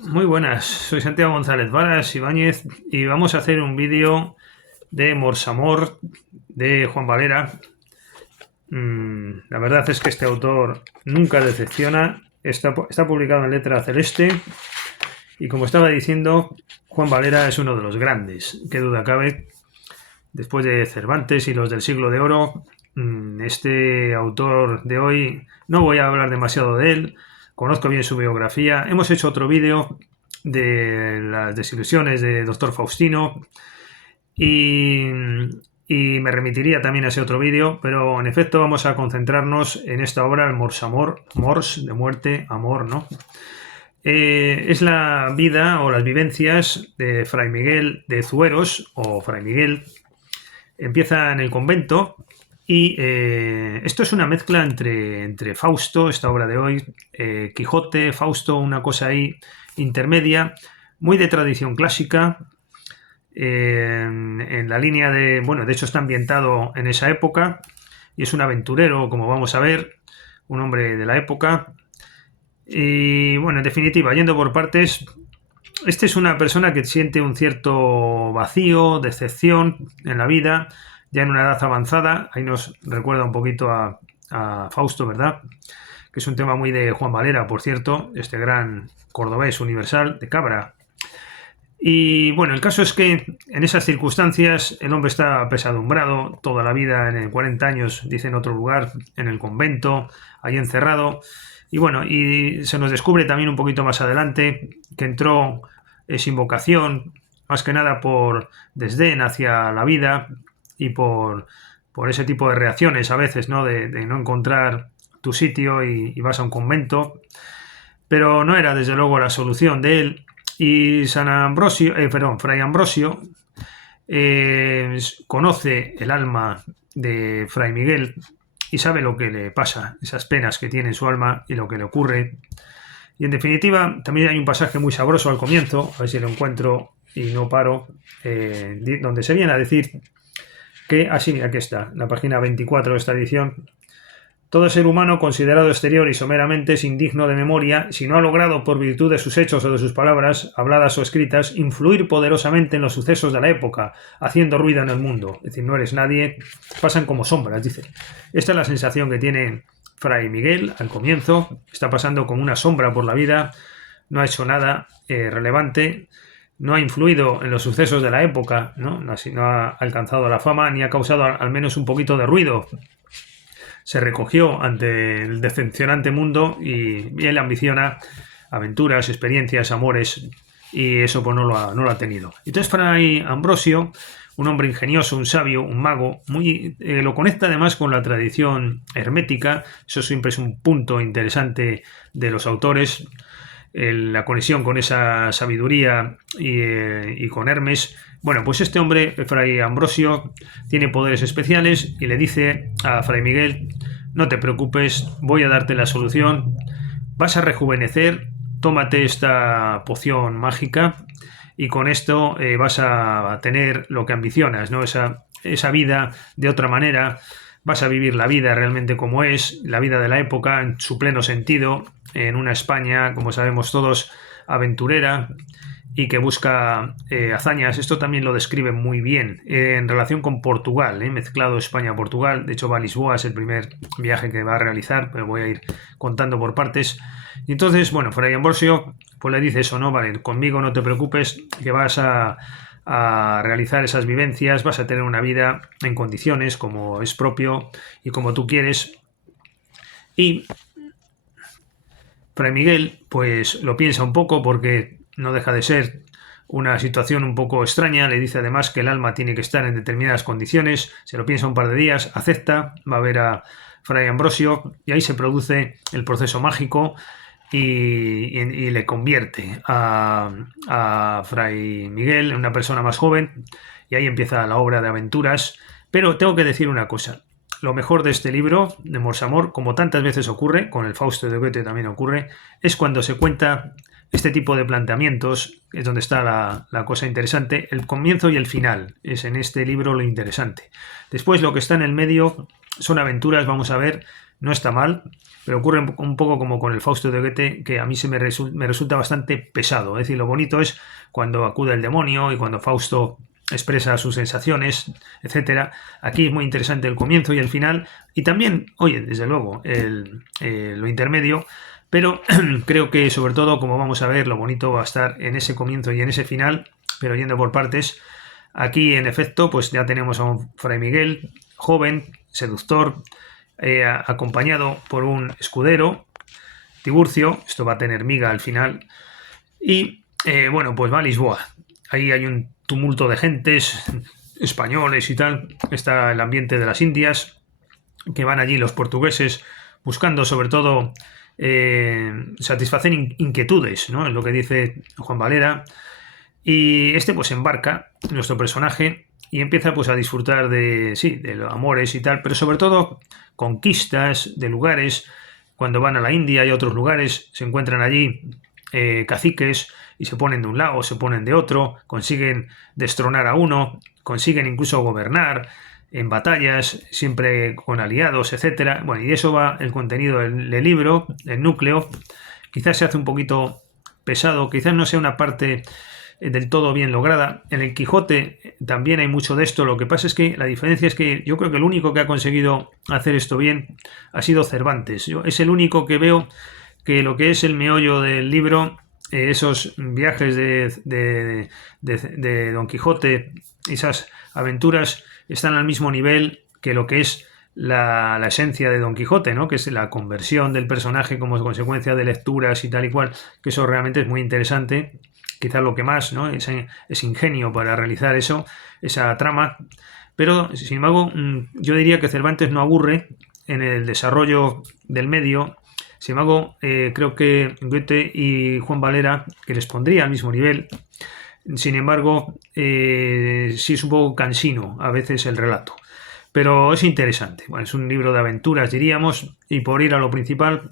Muy buenas, soy Santiago González Varas Ibáñez y vamos a hacer un vídeo de Morsamor de Juan Valera. La verdad es que este autor nunca decepciona, está publicado en letra celeste y como estaba diciendo, Juan Valera es uno de los grandes, qué duda cabe, después de Cervantes y los del siglo de oro. Este autor de hoy, no voy a hablar demasiado de él, conozco bien su biografía. Hemos hecho otro vídeo de las desilusiones de Doctor Faustino y, y me remitiría también a ese otro vídeo, pero en efecto vamos a concentrarnos en esta obra, el Morsamor, Mors, de muerte, amor, ¿no? Es la vida o las vivencias de Fray Miguel de Zueros, o Fray Miguel. Empieza en el convento y esto es una mezcla entre Fausto, esta obra de hoy, Quijote, Fausto, una cosa ahí intermedia, muy de tradición clásica, en la línea de, bueno, de hecho está ambientado en esa época y es un aventurero, como vamos a ver, un hombre de la época. Y bueno, en definitiva, yendo por partes, este es una persona que siente un cierto vacío, decepción en la vida, ya en una edad avanzada. Ahí nos recuerda un poquito a Fausto, ¿verdad? Que es un tema muy de Juan Valera, por cierto, este gran cordobés universal de Cabra. Y bueno, el caso es que en esas circunstancias el hombre está apesadumbrado toda la vida, en 40 años, dice en otro lugar, en el convento, ahí encerrado. Y bueno, y se nos descubre también un poquito más adelante que entró sin vocación, más que nada por desdén hacia la vida y por ese tipo de reacciones a veces, ¿no? De no encontrar tu sitio y vas a un convento. Pero no era desde luego la solución de él. Y Fray Ambrosio conoce el alma de Fray Miguel y sabe lo que le pasa, esas penas que tiene en su alma y lo que le ocurre. Y en definitiva, también hay un pasaje muy sabroso al comienzo, a ver si lo encuentro y no paro, donde se viene a decir que, así, aquí está, la página 24 de esta edición: todo ser humano considerado exterior y someramente es indigno de memoria si no ha logrado, por virtud de sus hechos o de sus palabras, habladas o escritas, influir poderosamente en los sucesos de la época, haciendo ruido en el mundo. Es decir, no eres nadie, pasan como sombras, dice. Esta es la sensación que tiene Fray Miguel al comienzo, está pasando como una sombra por la vida, no ha hecho nada relevante, no ha influido en los sucesos de la época, no ha alcanzado la fama ni ha causado al menos un poquito de ruido. Se recogió ante el decepcionante mundo y él ambiciona aventuras, experiencias, amores, y eso pues no lo ha tenido. Entonces Fray Ambrosio, un hombre ingenioso, un sabio, un mago, lo conecta además con la tradición hermética. Eso siempre es un punto interesante de los autores, la conexión con esa sabiduría y con Hermes. Bueno, pues este hombre, Fray Ambrosio, tiene poderes especiales y le dice a Fray Miguel: no te preocupes, voy a darte la solución, vas a rejuvenecer, tómate esta poción mágica y con esto vas a tener lo que ambicionas, ¿no? Esa vida de otra manera, vas a vivir la vida realmente como es, la vida de la época en su pleno sentido, en una España, como sabemos todos, aventurera y que busca hazañas. Esto también lo describe muy bien en relación con Portugal, mezclado España-Portugal. De hecho, va a Lisboa, es el primer viaje que va a realizar, pero voy a ir contando por partes. Y entonces, bueno, Fray Ambrosio pues le dice eso, ¿no? Vale, conmigo no te preocupes, que vas a realizar esas vivencias, vas a tener una vida en condiciones como es propio y como tú quieres. Y Fray Miguel pues lo piensa un poco porque no deja de ser una situación un poco extraña. Le dice además que el alma tiene que estar en determinadas condiciones, se lo piensa un par de días, acepta, va a ver a Fray Ambrosio y ahí se produce el proceso mágico y le convierte a Fray Miguel en una persona más joven y ahí empieza la obra de aventuras. Pero tengo que decir una cosa: lo mejor de este libro, de Morsamor, como tantas veces ocurre, con el Fausto de Goethe también ocurre, es cuando se cuenta este tipo de planteamientos, es donde está la cosa interesante. El comienzo y el final es en este libro lo interesante. Después lo que está en el medio son aventuras, vamos a ver, no está mal, pero ocurre un poco como con el Fausto de Goethe, que a mí me resulta bastante pesado. Es decir, lo bonito es cuando acude el demonio y cuando Fausto expresa sus sensaciones, etcétera. Aquí es muy interesante el comienzo y el final, y también, oye, desde luego, lo intermedio, pero creo que sobre todo, como vamos a ver, lo bonito va a estar en ese comienzo y en ese final, pero yendo por partes. Aquí, en efecto, pues ya tenemos a un Fray Miguel, joven, seductor, acompañado por un escudero, Tiburcio. Esto va a tener miga al final. Y bueno, pues va a Lisboa. Ahí hay un tumulto de gentes, españoles y tal. Está el ambiente de las Indias, que van allí los portugueses buscando sobre todo satisfacer inquietudes, ¿no? Es lo que dice Juan Valera. Y este pues embarca, nuestro personaje, y empieza pues a disfrutar de, sí, de los amores y tal, pero sobre todo conquistas de lugares. Cuando van a la India y a otros lugares, se encuentran allí caciques y se ponen de un lado, se ponen de otro, consiguen destronar a uno, consiguen incluso gobernar en batallas, siempre con aliados, etcétera. Bueno, y de eso va el contenido del libro, el núcleo. Quizás se hace un poquito pesado, quizás no sea una parte del todo bien lograda. En el Quijote también hay mucho de esto. Lo que pasa es que la diferencia es que yo creo que el único que ha conseguido hacer esto bien ha sido Cervantes. Es el único que veo que lo que es el meollo del libro, esos viajes de Don Quijote, esas aventuras, están al mismo nivel que lo que es la esencia de Don Quijote, ¿no? Que es la conversión del personaje como consecuencia de lecturas y tal y cual, que eso realmente es muy interesante. Quizás lo que más, ¿no? Es ingenio para realizar eso, esa trama. Pero, sin embargo, yo diría que Cervantes no aburre en el desarrollo del medio. Sin embargo, creo que Goethe y Juan Valera, que les pondría al mismo nivel, sin embargo, sí es un poco cansino a veces el relato. Pero es interesante. Bueno, es un libro de aventuras, diríamos, y por ir a lo principal,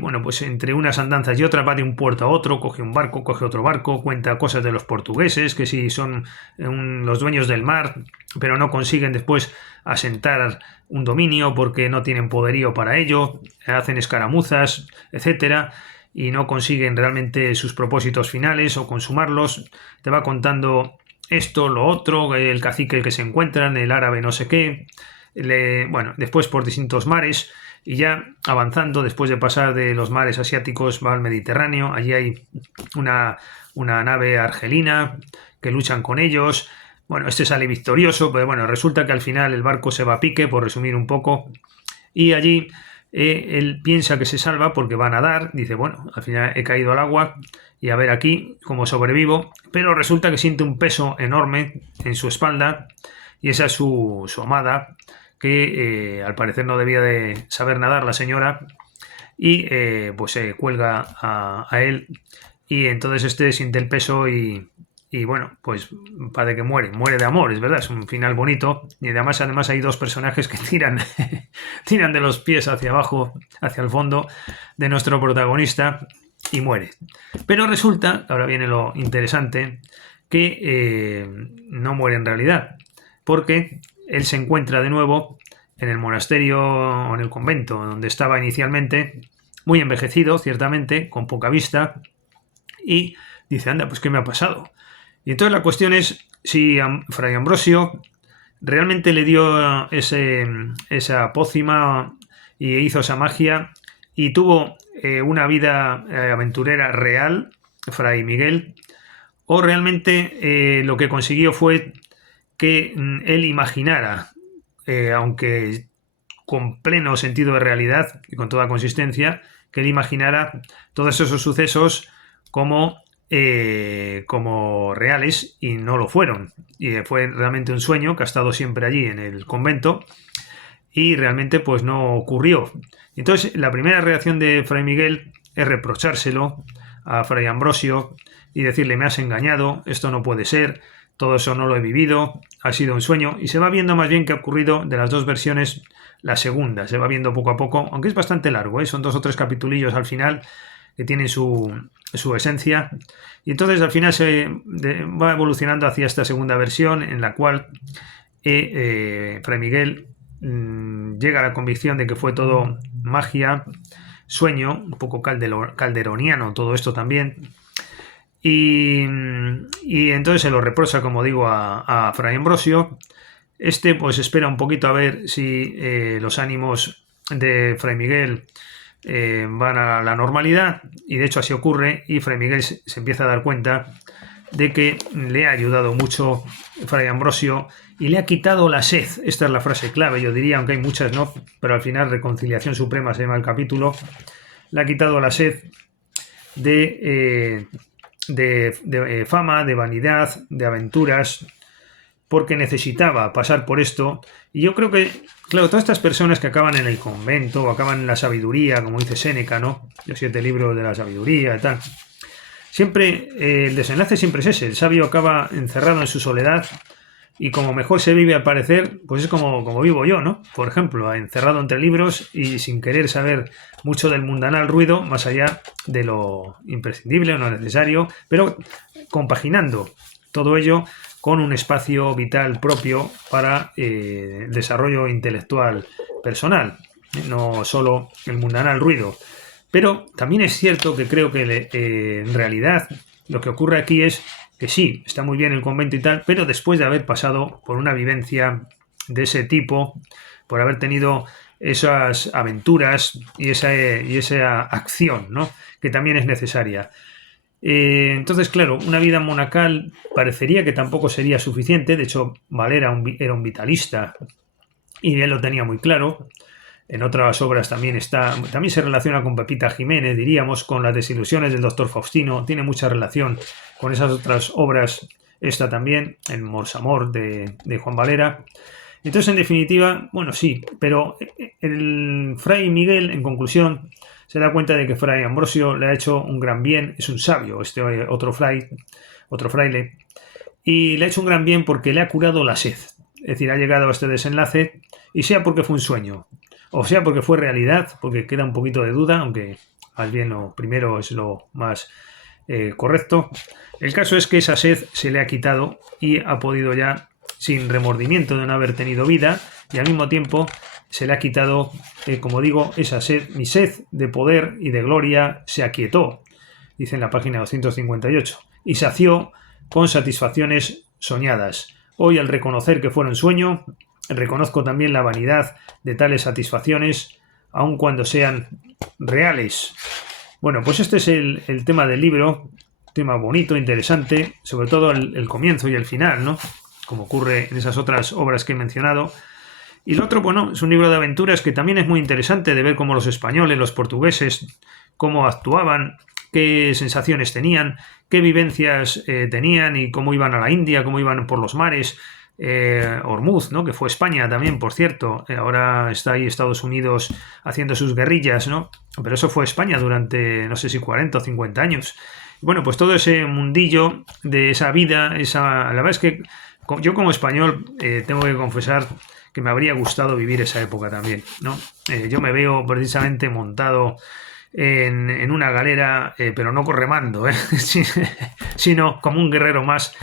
bueno, pues entre unas andanzas y otras va de un puerto a otro, coge un barco, coge otro barco, cuenta cosas de los portugueses, que sí son los dueños del mar, pero no consiguen después asentar un dominio porque no tienen poderío para ello, hacen escaramuzas, etcétera, y no consiguen realmente sus propósitos finales o consumarlos. Te va contando esto, lo otro, el cacique que se encuentran, el árabe no sé qué, bueno, después por distintos mares. Y ya avanzando, después de pasar de los mares asiáticos, va al Mediterráneo. Allí hay una nave argelina que luchan con ellos. Bueno, este sale victorioso, pero bueno, resulta que al final el barco se va a pique, por resumir un poco. Y allí él piensa que se salva porque va a nadar. Dice, bueno, al final he caído al agua y a ver aquí cómo sobrevivo. Pero resulta que siente un peso enorme en su espalda y esa es su amada, que al parecer no debía de saber nadar la señora, y pues se cuelga a él, y entonces este siente el peso y bueno, pues parece que muere de amor, es verdad, es un final bonito, y además hay dos personajes que tiran de los pies hacia abajo, hacia el fondo de nuestro protagonista, y muere. Pero resulta, ahora viene lo interesante, que no muere en realidad, porque él se encuentra de nuevo en el monasterio o en el convento donde estaba inicialmente, muy envejecido, ciertamente, con poca vista, y dice, anda, pues ¿qué me ha pasado? Y entonces la cuestión es si Fray Ambrosio realmente le dio esa pócima y hizo esa magia y tuvo una vida aventurera real, Fray Miguel, o realmente lo que consiguió fue que él imaginara, aunque con pleno sentido de realidad y con toda consistencia, que él imaginara todos esos sucesos como reales, y no lo fueron. Y fue realmente un sueño que ha estado siempre allí en el convento y realmente pues no ocurrió. Entonces la primera reacción de Fray Miguel es reprochárselo a Fray Ambrosio y decirle, me has engañado, esto no puede ser, todo eso no lo he vivido, ha sido un sueño, y se va viendo más bien que ha ocurrido de las dos versiones la segunda, se va viendo poco a poco, aunque es bastante largo, son 2 o 3 capitulillos al final que tienen su esencia, y entonces al final se va evolucionando hacia esta segunda versión en la cual Fray Miguel llega a la convicción de que fue todo magia, sueño, un poco calderoniano todo esto también. Y entonces se lo reprocha, como digo, a Fray Ambrosio. Este pues espera un poquito a ver si los ánimos de Fray Miguel van a la normalidad, y de hecho así ocurre, y Fray Miguel se empieza a dar cuenta de que le ha ayudado mucho Fray Ambrosio y le ha quitado la sed. Esta es la frase clave, yo diría, aunque hay muchas, ¿no? Pero al final Reconciliación Suprema se llama el capítulo. Le ha quitado la sed de fama, de vanidad, de aventuras, porque necesitaba pasar por esto. Y yo creo que, claro, todas estas personas que acaban en el convento o acaban en la sabiduría, como dice Séneca, ¿no? Los 7 libros de la sabiduría y tal. Siempre, el desenlace siempre es ese. El sabio acaba encerrado en su soledad y como mejor se vive al parecer, pues es como vivo yo, ¿no? Por ejemplo, encerrado entre libros y sin querer saber mucho del mundanal ruido, más allá de lo imprescindible o no necesario, pero compaginando todo ello con un espacio vital propio para el desarrollo intelectual personal, no solo el mundanal ruido. Pero también es cierto que creo que en realidad lo que ocurre aquí es que sí, está muy bien el convento y tal, pero después de haber pasado por una vivencia de ese tipo, por haber tenido esas aventuras y esa acción, ¿no? Que también es necesaria. Entonces, claro, una vida monacal parecería que tampoco sería suficiente. De hecho, Valera era un vitalista y él lo tenía muy claro. En otras obras también se relaciona con Pepita Jiménez, diríamos, con las desilusiones del doctor Faustino. Tiene mucha relación con esas otras obras. Esta también, el Morsamor de Juan Valera. Entonces, en definitiva, bueno, sí, pero el Fray Miguel, en conclusión, se da cuenta de que Fray Ambrosio le ha hecho un gran bien. Es un sabio, este otro fraile, y le ha hecho un gran bien porque le ha curado la sed. Es decir, ha llegado a este desenlace, y sea porque fue un sueño, o sea porque fue realidad, porque queda un poquito de duda, aunque más bien lo primero es lo más correcto. El caso es que esa sed se le ha quitado y ha podido ya, sin remordimiento de no haber tenido vida, y al mismo tiempo se le ha quitado, como digo, esa sed. Mi sed de poder y de gloria se aquietó, dice en la página 258, y sació con satisfacciones soñadas. Hoy, al reconocer que fueron sueño, reconozco también la vanidad de tales satisfacciones, aun cuando sean reales. Bueno, pues este es el tema del libro, tema bonito, interesante, sobre todo el comienzo y el final, ¿no? Como ocurre en esas otras obras que he mencionado. Y lo otro, bueno, es un libro de aventuras que también es muy interesante de ver cómo los españoles, los portugueses, cómo actuaban, qué sensaciones tenían, qué vivencias tenían y cómo iban a la India, cómo iban por los mares. Ormuz, ¿no? Que fue España también, por cierto. Ahora está ahí Estados Unidos haciendo sus guerrillas, ¿no? Pero eso fue España durante, no sé si 40 o 50 años. Bueno, pues todo ese mundillo de esa vida, la verdad es que yo como español tengo que confesar que me habría gustado vivir esa época también, ¿no? Yo me veo precisamente montado en una galera, pero no remando, sino como un guerrero más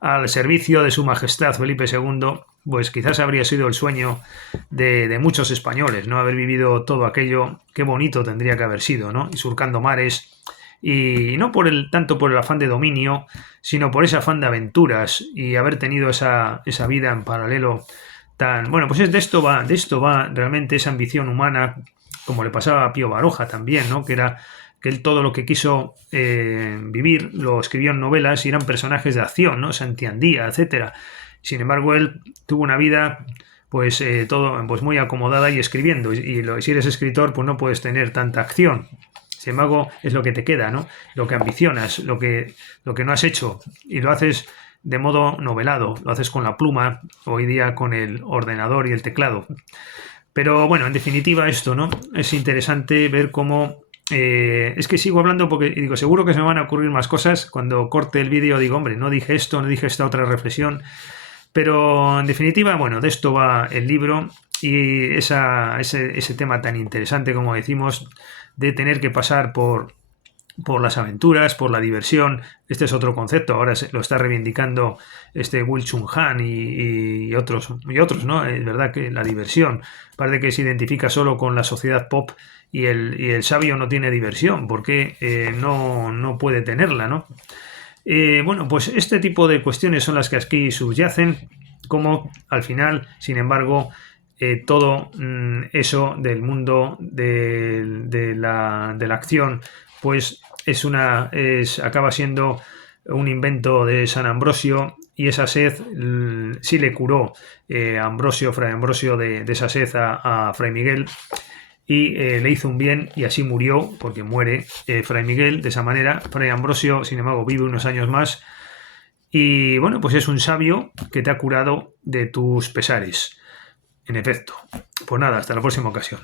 al servicio de su majestad Felipe II. Pues quizás habría sido el sueño de muchos españoles, ¿no? Haber vivido todo aquello, qué bonito tendría que haber sido, ¿no? Y surcando mares, y no tanto por el afán de dominio, sino por ese afán de aventuras y haber tenido esa vida en paralelo tan... Bueno, pues de esto va realmente esa ambición humana, como le pasaba a Pío Baroja también, ¿no? Que él todo lo que quiso vivir lo escribió en novelas y eran personajes de acción, ¿no? Santiandía, etcétera. Sin embargo, él tuvo una vida pues pues muy acomodada y escribiendo. Si eres escritor, pues no puedes tener tanta acción. Sin embargo, es lo que te queda, ¿no? Lo que ambicionas, lo que no has hecho, y lo haces de modo novelado, lo haces con la pluma, hoy día con el ordenador y el teclado. Pero bueno, en definitiva esto, ¿no? Es interesante ver cómo... es que sigo hablando porque digo, seguro que se me van a ocurrir más cosas. Cuando corte el vídeo digo, hombre, no dije esto, no dije esta otra reflexión. Pero en definitiva, bueno, de esto va el libro y ese tema tan interesante, como decimos, de tener que pasar por por las aventuras, por la diversión. Este es otro concepto, ahora lo está reivindicando este Will Chung Han y otros, ¿no? Es verdad que la diversión parece que se identifica solo con la sociedad pop y el sabio no tiene diversión, porque no puede tenerla, ¿no? Bueno, pues este tipo de cuestiones son las que aquí subyacen, como al final, sin embargo, todo eso del mundo de la acción, pues acaba siendo un invento de San Ambrosio, y esa sed sí le curó Fray Ambrosio de esa sed a Fray Miguel, y le hizo un bien, y así murió, porque muere Fray Miguel de esa manera. Fray Ambrosio, sin embargo, vive unos años más, y bueno, pues es un sabio que te ha curado de tus pesares, en efecto. Pues nada, hasta la próxima ocasión.